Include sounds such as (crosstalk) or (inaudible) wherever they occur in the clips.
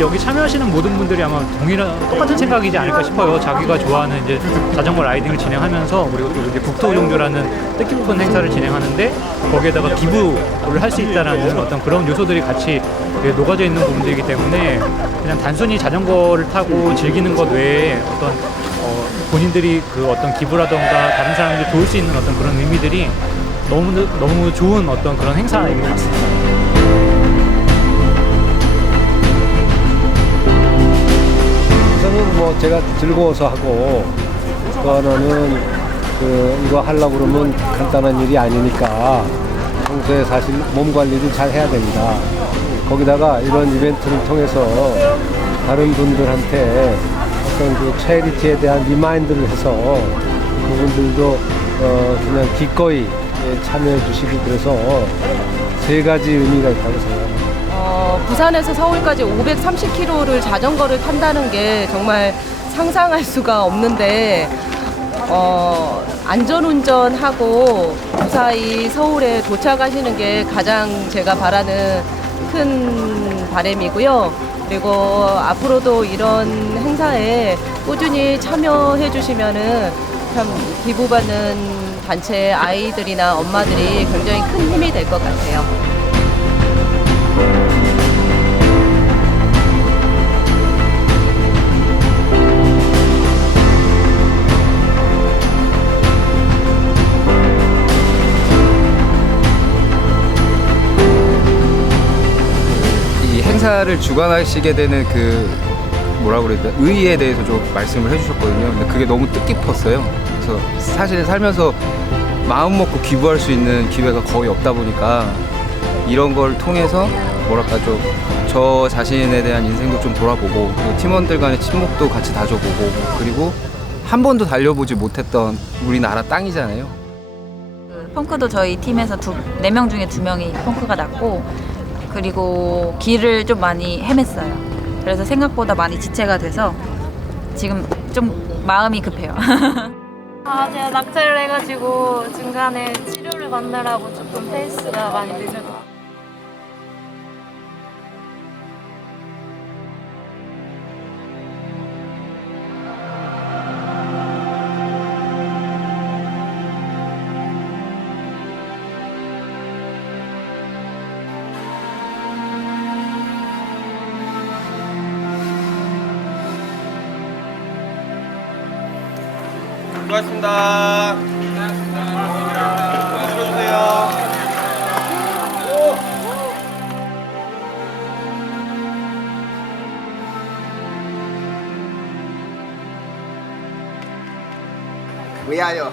여기 참여하시는 모든 분들이 아마 동일한 똑같은 생각이지 않을까 싶어요. 자기가 좋아하는 이제 자전거 라이딩을 진행하면서 그리고 또 이제 국토운동조라는 뜻깊은 행사를 진행하는데 거기에다가 기부를 할 수 있다라는 어떤 그런 요소들이 같이 녹아져 있는 부분들이기 때문에 그냥 단순히 자전거를 타고 즐기는 것 외에 어떤 어, 본인들이 그 어떤 기부라던가 다른 사람들 도울 수 있는 어떤 그런 의미들이 너무 너무 좋은 어떤 그런 행사인 것 같습니다. 뭐 제가 즐거워서 하고 또 하나는 그 이거 하려고 그러면 간단한 일이 아니니까 평소에 사실 몸 관리를 잘 해야 됩니다. 거기다가 이런 이벤트를 통해서 다른 분들한테 어떤 그 체리티에 대한 리마인드를 해서 그분들도 어 그냥 기꺼이 예, 참여해 주시고 그래서 세 가지 의미가 있다고 생각합니다. 어, 부산에서 서울까지 530km를 자전거를 탄다는 게 정말 상상할 수가 없는데 어, 안전운전하고 무사히 서울에 도착하시는 게 가장 제가 바라는 큰 바람이고요. 그리고 앞으로도 이런 행사에 꾸준히 참여해 주시면은 참 기부받는 단체 아이들이나 엄마들이 굉장히 큰 힘이 될 것 같아요. 행사를 주관하시게 되는 그 뭐라고 그래야 되나 의의에 대해서 좀 말씀을 해주셨거든요. 근데 그게 너무 뜻깊었어요. 그래서 사실 살면서 마음 먹고 기부할 수 있는 기회가 거의 없다 보니까 이런 걸 통해서 뭐랄까 좀 저 자신에 대한 인생도 좀 돌아보고 팀원들 간의 친목도 같이 다져보고 그리고 한 번도 달려보지 못했던 우리나라 땅이잖아요. 그 펑크도 저희 팀에서 두, 네명 중에 두 명이 펑크가 났고 그리고 길을 좀 많이 헤맸어요. 그래서 생각보다 많이 지체가 돼서 지금 좀 마음이 급해요. (laughs) 아, 제가 낙태를 해가지고 중간에 치료를 받느라고 조금 페이스가 많이 늦어서. 수고하셨습니다. 들어주세요. 위하여.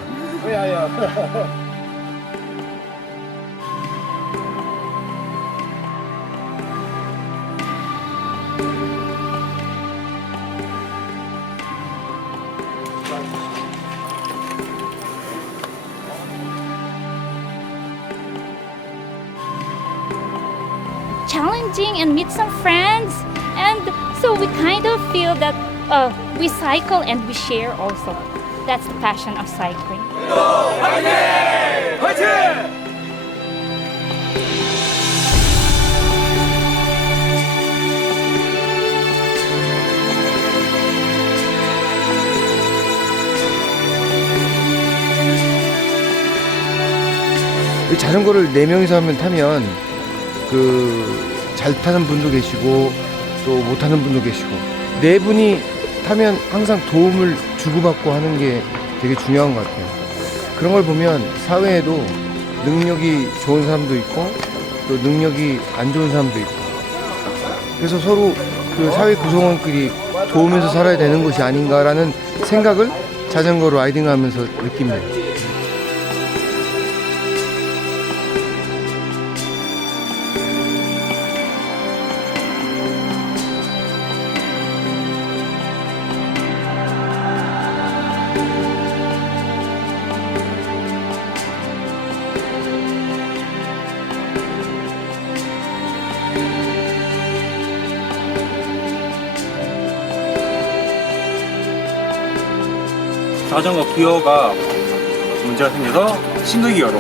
Challenging and meet some friends and so we kind of feel that uh, we cycle and we share also that's the passion of cycling 이 자전거를 네 명이서 하면 타면 그 잘 타는 분도 계시고 또못 타는 분도 계시고 네 분이 타면 항상 도움을 주고받고 하는 게 되게 중요한 것 같아요. 그런 걸 보면 사회에도 능력이 좋은 사람도 있고 또 능력이 안 좋은 사람도 있고 그래서 서로 그 사회 구성원끼리 도우면서 살아야 되는 것이 아닌가라는 생각을 자전거 라이딩을 하면서 느낍니다. 자전거 기어가 문제가 생겨서 싱글 기어로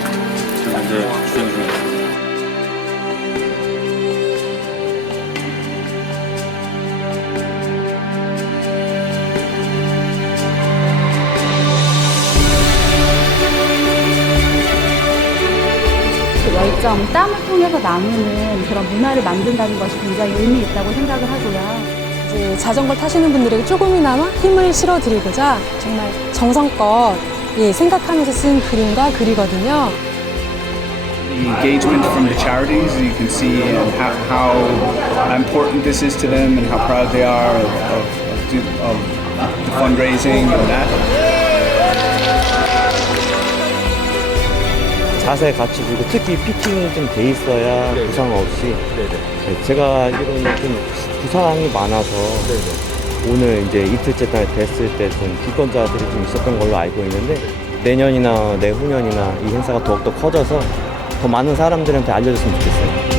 지금 현재 주행 중입니다. 열정, 땀을 통해서 나누는 그런 문화를 만든다는 것이 굉장히 의미 있다고 생각을 하고요. 이제 자전거 타시는 분들에게 조금이나마 힘을 실어드리고자 정말 정성껏 예, 생각하면서 쓴 그림과 글이거든요. The engagement from the charities, you can see um, how, how important this is to them and how proud they are of, of, of, do, of the fundraising and that. 자세 갖추시고 특히 피팅이 좀 돼 있어야 부상 없이 네, 제가 알기로는 좀 부상이 많아서 오늘 이제 이틀째 날 됐을 때 좀 기권자들이 좀 있었던 걸로 알고 있는데 내년이나 내후년이나 이 행사가 더욱더 커져서 더 많은 사람들한테 알려줬으면 좋겠어요.